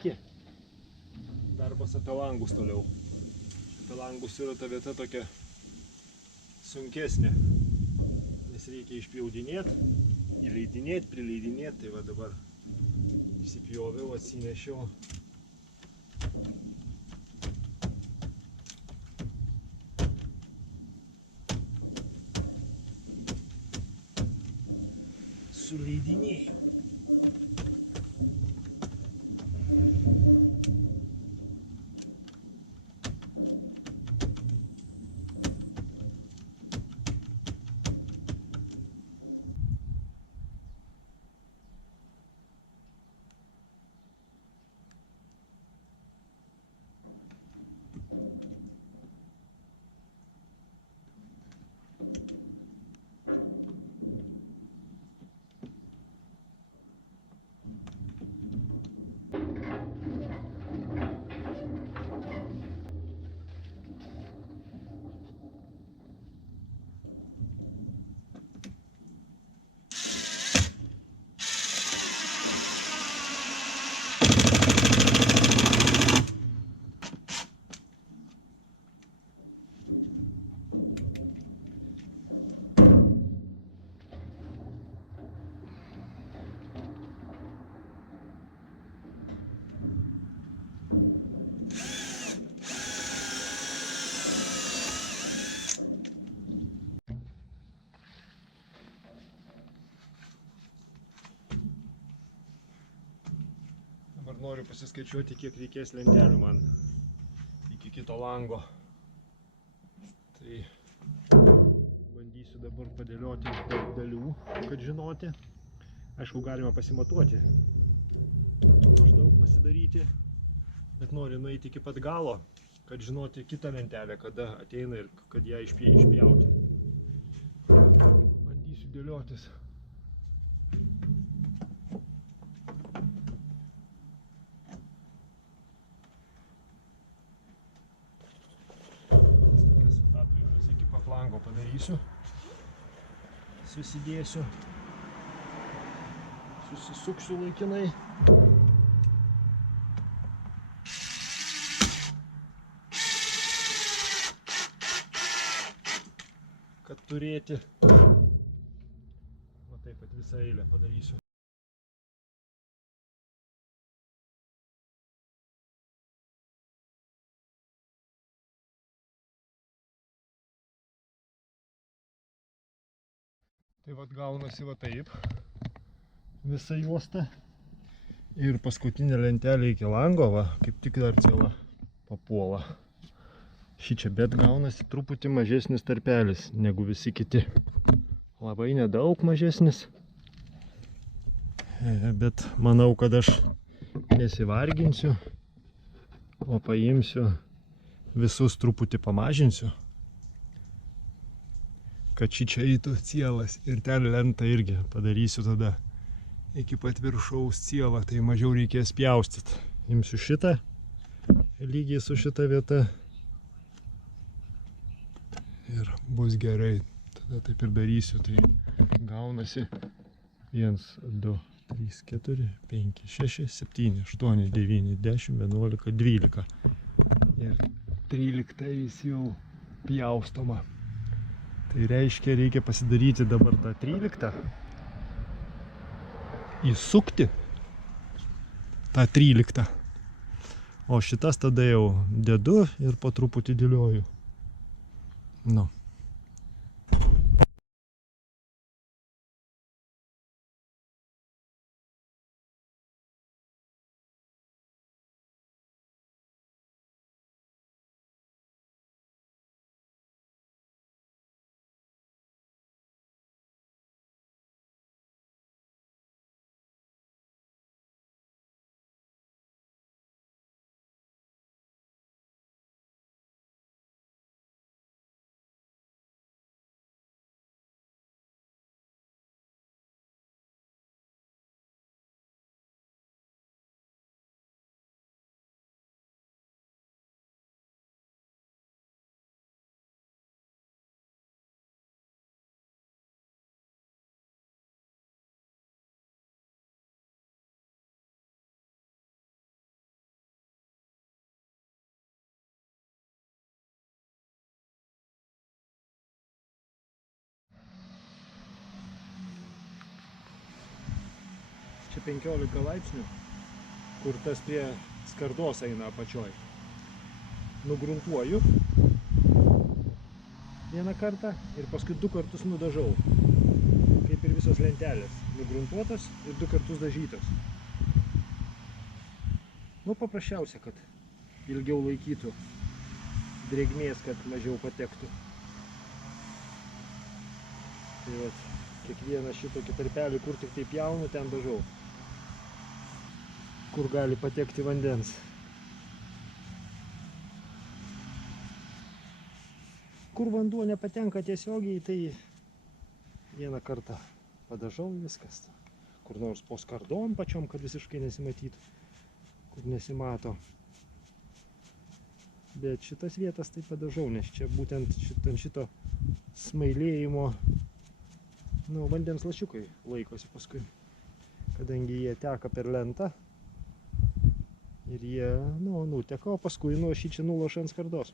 priekį. Darbas apie langus toliau. Apie langus yra ta vieta tokia sunkesnė, nes reikia išpjaudinėti, įleidinėti, prileidinėti. Tai va dabar išsipjoviau, atsinešiau. Suleidinėjau. Noriu pasiskaičiuoti, kiek reikės lentelių man iki kito lango. Tai bandysiu dabar padėlioti daug dalių, kad žinoti. Aišku, galima pasimatuoti, maždaug pasidaryti, bet noriu nueiti iki pat galo, kad žinoti kitą lentelę, kada ateina ir kad ją išpjauti. Bandysiu dėliotis. Lango padarysiu, susidėsiu, susisuksiu laikinai. Kad turėti. Va taip pat visą eilę padarysiu. Tai vat gaunasi va taip, visa juosta. Ir paskutinė lentelė iki lango, va, kaip tik dar cėla papuola. Šičia, bet gaunasi truputį mažesnis tarpelis negu visi kiti. Labai nedaug mažesnis. Bet manau, kad aš nesivarginsiu, o paimsiu visus truputį pamažinsiu. Kad šičia eitų cielas ir ten lentą irgi padarysiu tada iki pat viršaus cielą, tai mažiau reikės pjaustyti. Imsiu šitą, lygiai su šita vieta ir bus gerai. Tada taip ir darysiu, tai gaunasi 1, 2, 3, 4, 5, 6, 7, 8, 9, 10, 11, 12 ir 13 jau pjaustoma. Tai reiškia, reikia pasidaryti dabar tą 13, įsukti tą 13, o šitas tada jau dedu ir po truputį dėlioju. Nu. apie 15 laipsnių, kur tas prie skardos eina apačioj. Nugruntuoju vieną kartą ir paskui 2 kartus nudažau. Kaip ir visos lentelės. Nugruntuotos ir 2 kartus dažytos. Nu, paprasčiausia, kad ilgiau laikytų drėgmės, kad mažiau patektų. Tai vat, kiekvieną šitokį tarpelį, kur tik tai pjaunu, ten dažau. Kur gali patekti vandens. Kur vanduo nepatenka tiesiogiai, tai vieną kartą padažau viskas. Kur nors po skardom pačiom, kad visiškai nesimatytų. Kur nesimato. Bet šitas vietas tai padažau, nes čia būtent šito smailėjimo vandens lašiukai laikosi paskui. Kadangi jie teka per lentą ir jie nuteka, o paskui šičia nuloša ant skardos.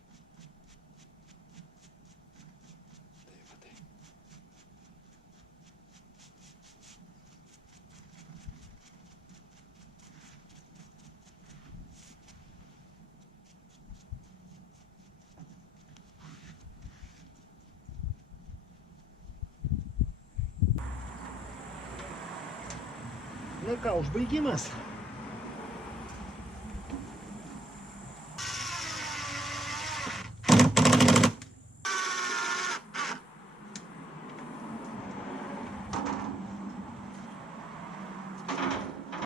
Na ką, užbaigimas.